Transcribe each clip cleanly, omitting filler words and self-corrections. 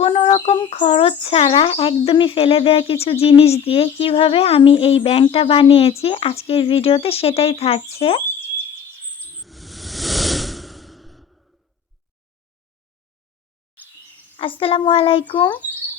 কোনো রকম খরচ ছাড়া একদমই ফেলে দেওয়া কিছু জিনিস দিয়ে কিভাবে আমি এই ব্যাংকটা বানিয়েছি আজকের ভিডিওতে সেটাই থাকছে। আসসালামু আলাইকুম।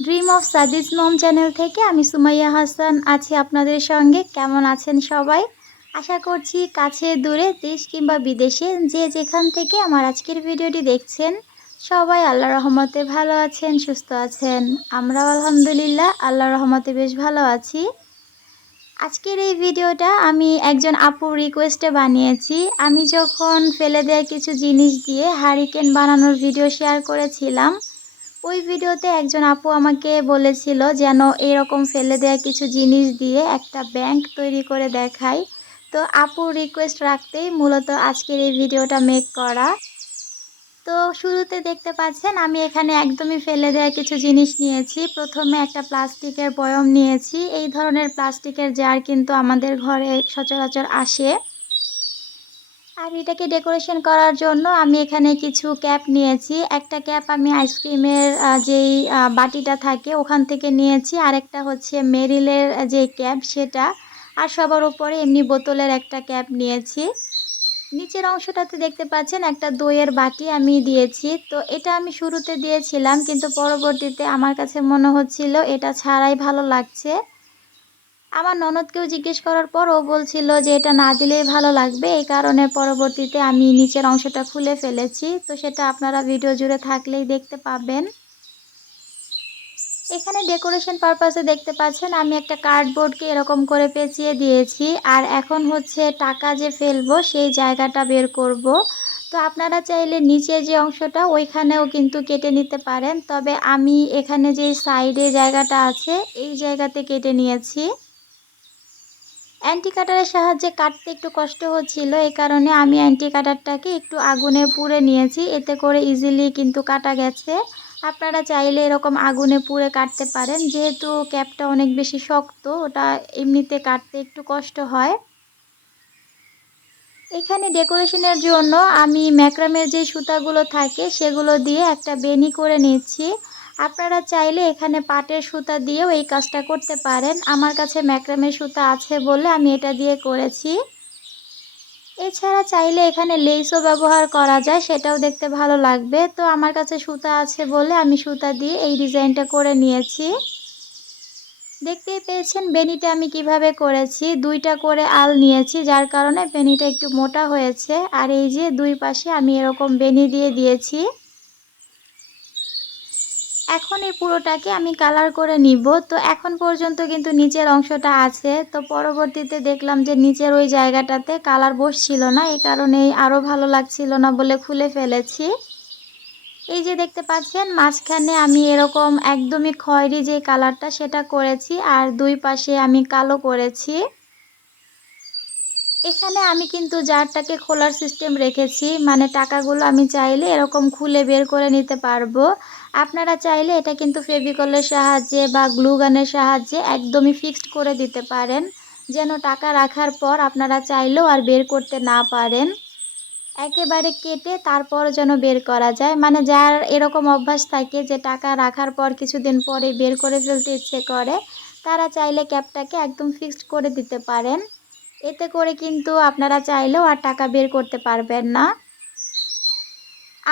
ড্রিম অফ সাদিস মম চ্যানেল থেকে আমি সুমাইয়া হাসান আছি আপনাদের সঙ্গে। কেমন আছেন সবাই? আশা করছি কাছে দূরে দেশ কিংবা বিদেশে যে যেখান থেকে আমার আজকের ভিডিওটি দেখছেন সবাই আল্লাহর রহমতে ভালো আছেন, সুস্থ আছেন। আমরাও আলহামদুলিল্লাহ আল্লাহর রহমতে বেশ ভালো আছি। আজকের এই ভিডিওটা আমি একজন আপুর রিকোয়েস্টে বানিয়েছি। আমি যখন ফেলে দেওয়া কিছু জিনিস দিয়ে হারিকেন বানানোর ভিডিও শেয়ার করেছিলাম, ওই ভিডিওতে একজন আপু আমাকে বলেছিল যেন এরকম ফেলে দেওয়া কিছু জিনিস দিয়ে একটা ব্যাংক তৈরি করে দেখাই। তো আপুর রিকোয়েস্ট রাখতেই মূলত আজকের এই ভিডিওটা মেক করা। তো শুরুতে দেখতে পাচ্ছেন আমি এখানে একদমই ফেলে দেওয়া কিছু জিনিস নিয়েছি। প্রথমে একটা প্লাস্টিকের বয়ম নিয়েছি। এই ধরনের প্লাস্টিকের জার কিন্তু আমাদের ঘরে সচরাচর আসে। আর এটাকে ডেকোরেশন করার জন্য আমি এখানে কিছু ক্যাপ নিয়েছি। একটা ক্যাপ আমি আইসক্রিমের যেই বাটিটা থাকে ওখান থেকে নিয়েছি। আরেকটা হচ্ছে মেরিলের যে ক্যাপ সেটা। আর সবার উপরে এমনি বোতলের একটা ক্যাপ নিয়েছি। নিচের অংশটাতে দেখতে পাচ্ছেন একটা দইয়ের বাটি আমি দিয়েছি। তো এটা আমি শুরুতে দিয়েছিলাম কিন্তু পরবর্তীতে আমার কাছে মনে হচ্ছিল এটা ছাড়াই ভালো লাগছে। আমার ননদকেও জিজ্ঞেস করার পর ও বলছিল যে এটা না দিলেই ভালো লাগবে। এই কারণে পরবর্তীতে আমি নিচের অংশটা খুলে ফেলেছি। তো সেটা আপনারা ভিডিও জুড়ে থাকলেই দেখতে পাবেন। এখানে ডেকোরেশন পারপাসে দেখতে পাচ্ছেন আমি একটা কার্ডবোর্ডকে এরকম করে পেঁচিয়ে দিয়েছি। আর এখন হচ্ছে টাকা যে ফেলবো সেই জায়গাটা বের করব। তো আপনারা চাইলে নিচের যে অংশটা ওইখানেও কিন্তু কেটে নিতে পারেন, তবে আমি এখানে যে সাইডে জায়গাটা আছে এই জায়গাতে কেটে নিয়েছি। অ্যান্টি কাটারের সাহায্যে কাটতে একটু কষ্ট হচ্ছিল, এই কারণে আমি অ্যান্টি কাটারটাকে একটু আগুনে পুড়ে নিয়েছি, এতে করে ইজিলি কিন্তু কাটা গেছে। আপনারা চাইলে এরকম আগুনে পুড়ে কাটতে পারেন, যেহেতু ক্যাপটা অনেক বেশি শক্ত ওটা এমনিতে কাটতে একটু কষ্ট হয়। এখানে ডেকোরেশনের জন্য আমি ম্যাক্রামের যে সুতাগুলো থাকে সেগুলো দিয়ে একটা বেনি করে নিচ্ছি। আপনারা চাইলে এখানে পাটের সুতা দিয়েও এই কাজটা করতে পারেন। আমার কাছে ম্যাক্রামের সুতা আছে বলে আমি এটা দিয়ে করেছি। এছাড়া চাইলে এখানে লেসও ব্যবহার করা যায়, সেটাও দেখতে ভালো লাগবে। তো আমার কাছে সুতা আছে বলে আমি সুতা দিয়ে এই ডিজাইনটা করে নিয়েছি। দেখতেই পেয়েছেন বেনিটা আমি কিভাবে করেছি। দুইটা করে আল নিয়েছি যার কারণে বেনিটা একটু মোটা হয়েছে। আর এই যে দুই পাশে আমি এরকম বেনি দিয়ে দিয়েছি। এখন এই পুরোটাকে আমি কালার করে নিব। তো এখন পর্যন্ত কিন্তু নিচের অংশটা আছে, তো পরবর্তীতে দেখলাম যে নিচের ওই জায়গাটাতে কালার বসছিল না, এই কারণেই আরও ভালো লাগছিল না বলে খুলে ফেলেছি। এই যে দেখতে পাচ্ছেন মাঝখানে আমি এরকম একদমই খয়েরি যে কালারটা সেটা করেছি, আর দুই পাশে আমি কালো করেছি। এখানে আমি কিন্তু জারটাকে খোলার সিস্টেম রেখেছি, মানে টাকাগুলো আমি চাইলে এরকম খুলে বের করে নিতে পারবো। আপনারা চাইলে এটা কিন্তু ফেভিকলের সাহায্যে বা গ্লু গানের সাহায্যে একদমই ফিক্সড করে দিতে পারেন, যেন টাকা রাখার পর আপনারা চাইলেও আর বের করতে না পারেন। একেবারে কেটে তারপর যেন বের করা যায়, মানে যার এরকম অভ্যাস থাকে যে টাকা রাখার পর কিছুদিন পরে বের করে ফেলতে ইচ্ছে করে, তারা চাইলে ক্যাপটাকে একদম ফিক্সড করে দিতে পারেন। এতে করে কিন্তু আপনারা চাইলেও আর টাকা বের করতে পারবেন না।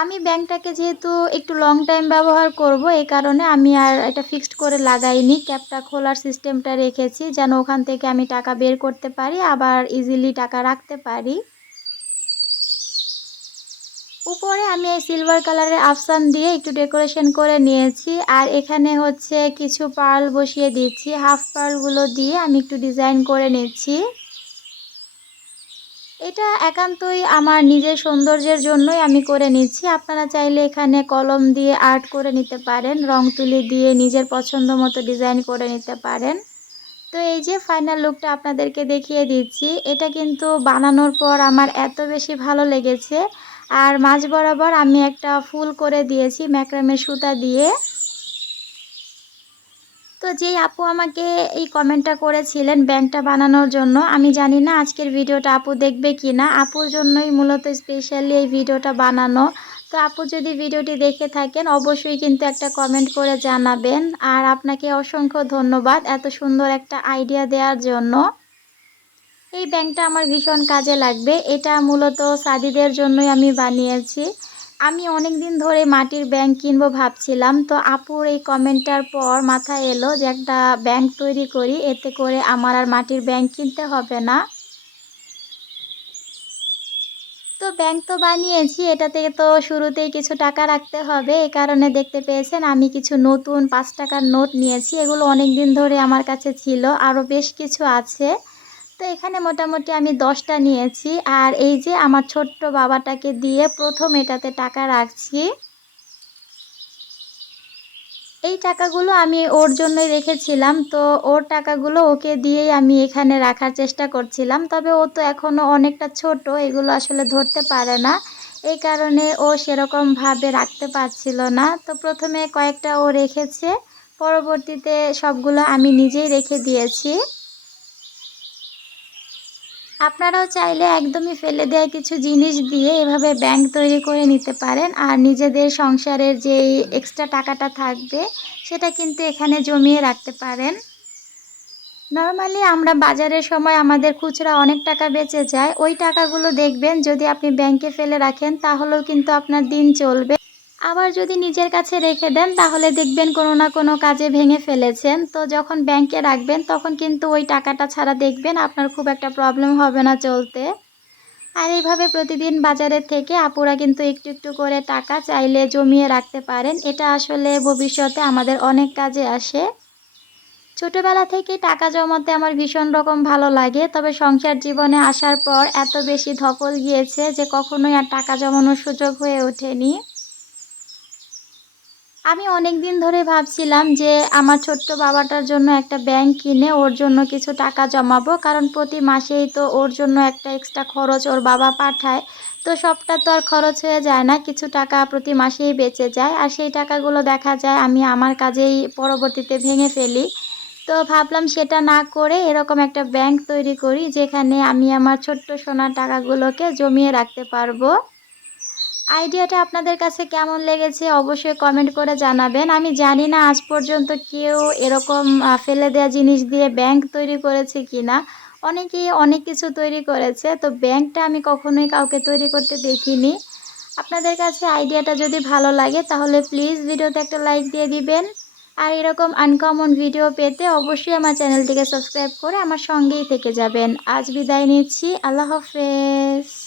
আমি ব্যাংকটাকে যেহেতু একটু লং টাইম ব্যবহার করব, এই কারণে আমি আর এটা ফিক্সড করে লাগাইনি, ক্যাপটা খোলার সিস্টেমটা রেখেছি যেন ওখান থেকে আমি টাকা বের করতে পারি, আবার ইজিলি টাকা রাখতে পারি। উপরে আমি এই সিলভার কালারের আফসান দিয়ে একটু ডেকোরেশন করে নিয়েছি। আর এখানে হচ্ছে কিছু পার্ল বসিয়ে দিচ্ছি, হাফ পার্লগুলো দিয়ে আমি একটু ডিজাইন করে নিচ্ছি। এটা একান্তই আমার নিজের সৌন্দর্যের জন্যই আমি করে নিচ্ছি। আপনারা চাইলে এখানে কলম দিয়ে আর্ট করে নিতে পারেন, রং তুলি দিয়ে নিজের পছন্দ মতো ডিজাইন করে নিতে পারেন। তো এই যে ফাইনাল লুকটা আপনাদেরকে দেখিয়ে দিচ্ছি। এটা কিন্তু বানানোর পর আমার এত বেশি ভালো লেগেছে। আর মাঝ বরাবর আমি একটা ফুল করে দিয়েছি ম্যাক্রামে সুতা দিয়ে। তো যেই আপু আমাকে এই কমেন্টটা করেছিলেন ব্যাংকটা বানানোর জন্য, আমি জানি না আজকের ভিডিওটা আপু দেখবে কি না। আপুর জন্যই মূলত স্পেশালি এই ভিডিওটা বানানো। তো তো আপু যদি ভিডিওটি দেখে থাকেন অবশ্যই কিন্তু একটা কমেন্ট করে জানাবেন। আর আপনাকে অসংখ্য ধন্যবাদ এত সুন্দর একটা আইডিয়া দেওয়ার জন্য। এই ব্যাংকটা আমার ভীষণ কাজে লাগবে। এটা মূলত সাদিদের জন্যই আমি বানিয়েছি। আমি অনেক দিন ধরে মাটির ব্যাংক কিনবো ভাবছিলাম। তো আপুর এই কমেন্টটার পর মাথায় এলো যে একটা ব্যাংক তৈরি করি, এতে করে আমার আর মাটির ব্যাংক কিনতে হবে না। তো ব্যাংক তো বানিয়েছি, এটা থেকে তো শুরুতেই কিছু টাকা রাখতে হবে। এই কারণে দেখতে পেয়েছেন আমি কিছু নতুন ৫ টাকার নোট নিয়েছি। এগুলো অনেক দিন ধরে আমার কাছে ছিল, আরও বেশ কিছু আছে। তো এখানে মোটামুটি আমি ১০টা নিয়েছি। আর এই যে আমার ছোট্ট বাবাটাকে দিয়ে প্রথম এটাতে টাকা রাখছি। এই টাকাগুলো আমি ওর জন্যই রেখেছিলাম। তো ওর টাকাগুলো ওকে দিয়েই আমি এখানে রাখার চেষ্টা করছিলাম। তবে ও তো এখনও অনেকটা ছোট, এগুলো আসলে ধরতে পারে না। এই কারণে ও সেরকমভাবে রাখতে পারছিল না। তো প্রথমে কয়েকটা ও রেখেছে, পরবর্তীতে সবগুলো আমি নিজেই রেখে দিয়েছি। আপনারাও চাইলে একদমই ফেলে দেওয়া কিছু জিনিস দিয়ে এভাবে ব্যাংক তৈরি করে নিতে পারেন। আর নিজেদের সংসারের যেই এক্সট্রা টাকাটা থাকবে সেটা কিন্তু এখানে জমিয়ে রাখতে পারেন। নরমালি আমরা বাজারের সময় আমাদের খুচরা অনেক টাকা বেঁচে যায়। ওই টাকাগুলো দেখবেন যদি আপনি ব্যাংকে ফেলে রাখেন তাহলেও কিন্তু আপনার দিন চলবে। আবার যদি নিজের কাছে রেখে দেন তাহলে দেখবেন কোনো না কোনো কাজে ভেঙে ফেলেছেন। তো যখন ব্যাংকে রাখবেন তখন কিন্তু ওই টাকাটা ছাড়া দেখবেন আপনার খুব একটা প্রবলেম হবে না চলতে। আর এইভাবে প্রতিদিন বাজারের থেকে আপুরা কিন্তু একটু একটু করে টাকা চাইলে জমিয়ে রাখতে পারেন। এটা আসলে ভবিষ্যতে আমাদের অনেক কাজে আসে। ছোটবেলা থেকেই টাকা জমাতে আমার ভীষণ রকম ভালো লাগে। তবে সংসার জীবনে আসার পর এত বেশি ধকল গিয়েছে যে কখনোই আর টাকা জমানোর সুযোগ হয়ে ওঠেনি। আমি অনেক দিন ধরে ভাবছিলাম যে আমার ছোট্ট বাবাটার জন্য একটা ব্যাংক কিনে ওর জন্য কিছু টাকা জমাবো, কারণ প্রতি মাসেই তো ওর জন্য একটা এক্সট্রা খরচ ওর বাবা পাঠায়। তো সবটা তো আর খরচ হয়ে যায় না, কিছু টাকা প্রতি মাসেই বেঁচে যায়। আর সেই টাকাগুলো দেখা যায় আমি আমার কাজেই পরবর্তীতে ভেঙে ফেলি। তো ভাবলাম সেটা না করে এরকম একটা ব্যাংক তৈরি করি যেখানে আমি আমার ছোট্ট সোনার টাকাগুলোকে জমিয়ে রাখতে পারবো। আইডিয়াটা আপনাদের কাছে কেমন লেগেছে অবশ্যই কমেন্ট করে জানাবেন। আমি জানি না আজ পর্যন্ত কেউ এরকম ফেলে দেওয়া জিনিস দিয়ে ব্যাংক তৈরি করেছে কিনা। অনেকেই অনেক কিছু তৈরি করেছে, তো ব্যাংকটা আমি কখনোই কাউকে তৈরি করতে দেখিনি। আপনাদের কাছে আইডিয়াটা যদি ভালো লাগে তাহলে প্লিজ ভিডিওতে একটা লাইক দিয়ে দিবেন। আর এরকম আনকমন ভিডিও পেতে অবশ্যই আমার চ্যানেলটিকে সাবস্ক্রাইব করে আমার সঙ্গেই থেকে যাবেন। আজ বিদায় নিচ্ছি। আল্লাহ হাফেজ।